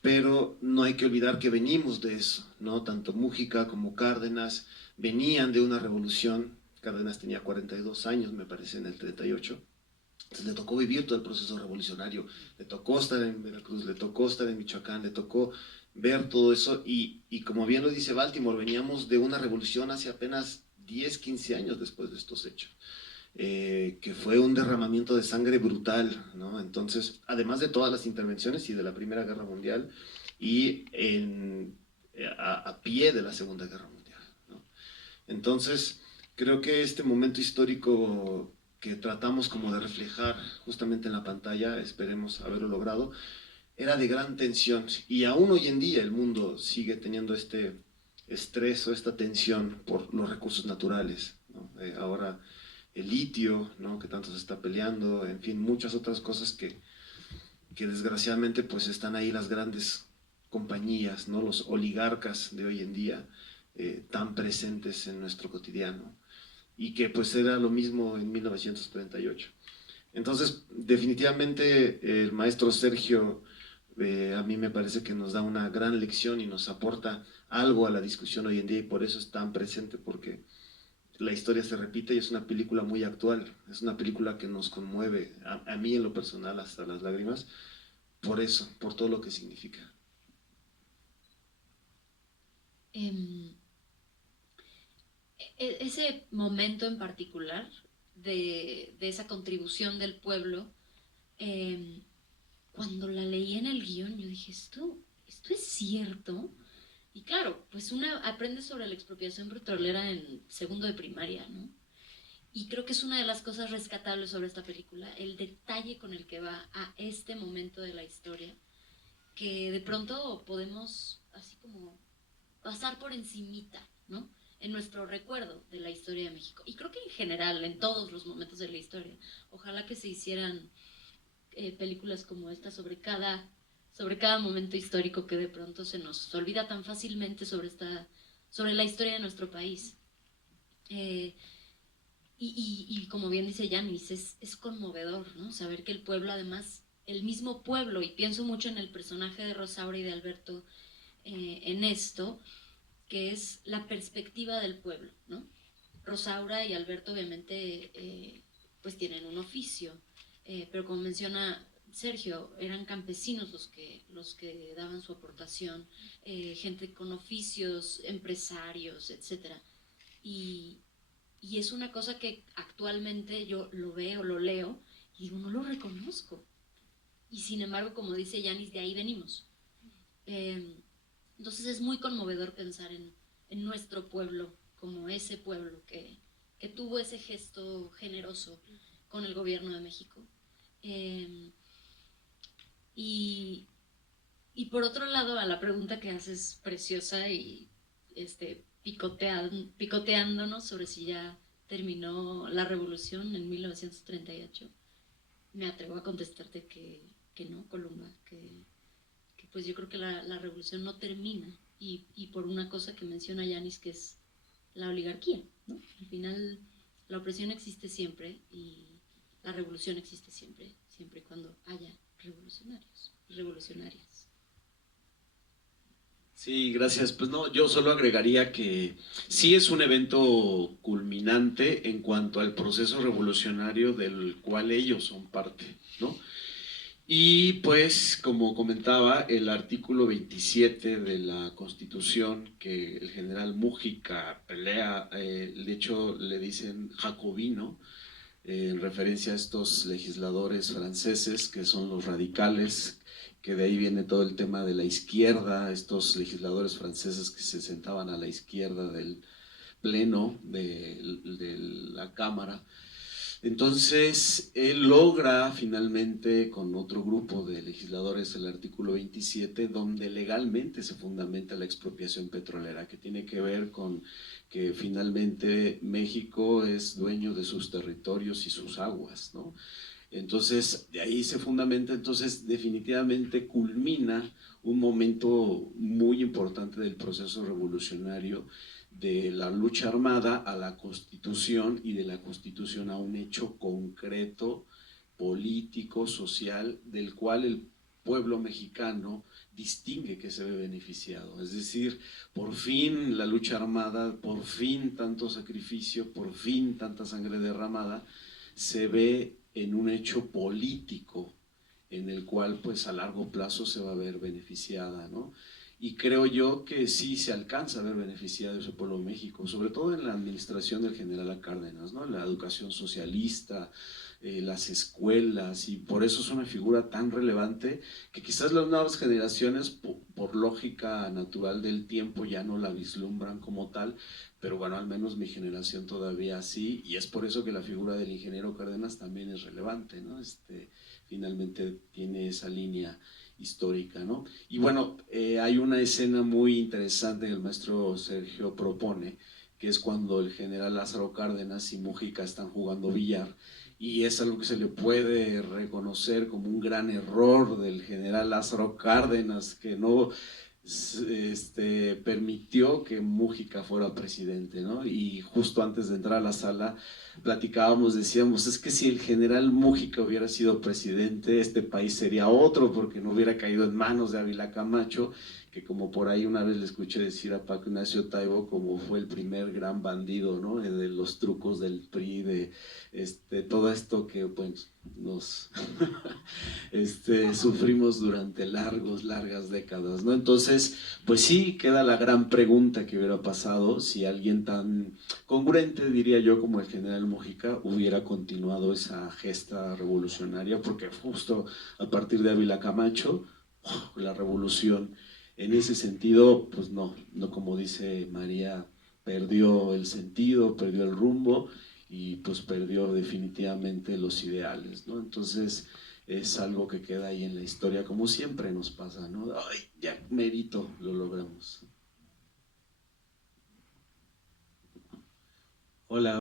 pero no hay que olvidar que venimos de eso, ¿no? Tanto Mújica como Cárdenas venían de una revolución. Cárdenas tenía 42 años, me parece, en el 38. Entonces le tocó vivir todo el proceso revolucionario, le tocó estar en Veracruz, le tocó estar en Michoacán, le tocó ver todo eso y como bien lo dice Baltimore, veníamos de una revolución hace apenas 10, 15 años después de estos hechos. Que fue un derramamiento de sangre brutal, ¿no? Entonces, además de todas las intervenciones y de la Primera Guerra Mundial y a pie de la Segunda Guerra Mundial, ¿no? Entonces, creo que este momento histórico que tratamos como de reflejar justamente en la pantalla, esperemos haberlo logrado, era de gran tensión y aún hoy en día el mundo sigue teniendo este estrés o esta tensión por los recursos naturales, ¿no? Ahora el litio, ¿no? Que tanto se está peleando, en fin, muchas otras cosas que desgraciadamente pues están ahí las grandes compañías, ¿no? Los oligarcas de hoy en día tan presentes en nuestro cotidiano y que pues era lo mismo en 1938. Entonces, definitivamente el maestro Sergio a mí me parece que nos da una gran lección y nos aporta algo a la discusión hoy en día y por eso es tan presente, porque la historia se repite y es una película muy actual, es una película que nos conmueve, a mí en lo personal hasta las lágrimas, por eso, por todo lo que significa. Em, Ese momento en particular de esa contribución del pueblo, em, cuando la leí en el guión, yo dije, ¿esto es cierto? Y claro, pues una aprende sobre la expropiación petrolera en segundo de primaria, ¿no? Y creo que es una de las cosas rescatables sobre esta película, el detalle con el que va a este momento de la historia, que de pronto podemos así como pasar por encimita, ¿no? En nuestro recuerdo de la historia de México. Y creo que en general, en todos los momentos de la historia. Ojalá que se hicieran películas como esta sobre cada momento histórico que de pronto se nos olvida tan fácilmente sobre la historia de nuestro país. Eh, y como bien dice Yanis, es conmovedor, ¿no? Saber que el pueblo, además, el mismo pueblo, y pienso mucho en el personaje de Rosaura y de Alberto en esto, que es la perspectiva del pueblo, ¿no? Rosaura y Alberto obviamente pues tienen un oficio, pero como menciona Sergio, eran campesinos los que daban su aportación, gente con oficios, empresarios, etcétera. Y, y es una cosa que actualmente yo lo veo, lo leo, y digo, no lo reconozco. Y sin embargo, como dice Yanis, de ahí venimos. Eh, entonces es muy conmovedor pensar en nuestro pueblo como ese pueblo que tuvo ese gesto generoso con el gobierno de México. Eh, y, y por otro lado, a la pregunta que haces preciosa y picoteándonos sobre si ya terminó la revolución en 1938, me atrevo a contestarte que no, Columba, que pues yo creo que la revolución no termina y por una cosa que menciona Yanis que es la oligarquía, ¿no? Al final la opresión existe siempre y la revolución existe siempre, siempre y cuando haya revolucionarios y revolucionarias. Sí, gracias. Pues no, yo solo agregaría que sí es un evento culminante en cuanto al proceso revolucionario del cual ellos son parte, ¿no? Y pues, como comentaba, el artículo 27 de la Constitución, que el general Mújica pelea, de hecho le dicen jacobino, en referencia a estos legisladores franceses que son los radicales, que de ahí viene todo el tema de la izquierda, estos legisladores franceses que se sentaban a la izquierda del pleno de la Cámara. Entonces, él logra finalmente con otro grupo de legisladores el artículo 27, donde legalmente se fundamenta la expropiación petrolera, que tiene que ver con que finalmente México es dueño de sus territorios y sus aguas, ¿no? Entonces, de ahí se fundamenta, entonces definitivamente culmina un momento muy importante del proceso revolucionario, de la lucha armada a la Constitución y de la Constitución a un hecho concreto, político, social, del cual el pueblo mexicano distingue que se ve beneficiado. Es decir, por fin la lucha armada, por fin tanto sacrificio, por fin tanta sangre derramada, se ve en un hecho político en el cual pues a largo plazo se va a ver beneficiada, ¿no? Y creo yo que sí se alcanza a ver beneficiado ese pueblo de México, sobre todo en la administración del general Cárdenas, ¿no? La educación socialista, las escuelas, y por eso es una figura tan relevante que quizás las nuevas generaciones, por lógica natural del tiempo, ya no la vislumbran como tal, pero bueno, al menos mi generación todavía sí, y es por eso que la figura del ingeniero Cárdenas también es relevante, ¿no? Finalmente tiene esa línea histórica, ¿no? Y bueno, hay una escena muy interesante que el maestro Sergio propone, que es cuando el general Lázaro Cárdenas y Mújica están jugando billar, y es algo que se le puede reconocer como un gran error del general Lázaro Cárdenas, que no permitió que Mújica fuera presidente, ¿no? Y justo antes de entrar a la sala platicábamos, decíamos, es que si el general Mújica hubiera sido presidente, este país sería otro, porque no hubiera caído en manos de Ávila Camacho, que como por ahí una vez le escuché decir a Paco Ignacio Taibo, como fue el primer gran bandido, ¿no? De los trucos del PRI, de todo esto que pues nos sufrimos durante largas décadas, ¿no? Entonces, pues sí, queda la gran pregunta que hubiera pasado si alguien tan congruente, diría yo, como el general Mújica, hubiera continuado esa gesta revolucionaria, porque justo a partir de Ávila Camacho, la revolución, en ese sentido, pues no como dice María, perdió el sentido, perdió el rumbo, y pues perdió definitivamente los ideales, ¿no? Entonces es algo que queda ahí en la historia, como siempre nos pasa, ¿no? Ay, ya merito, lo logramos. Hola.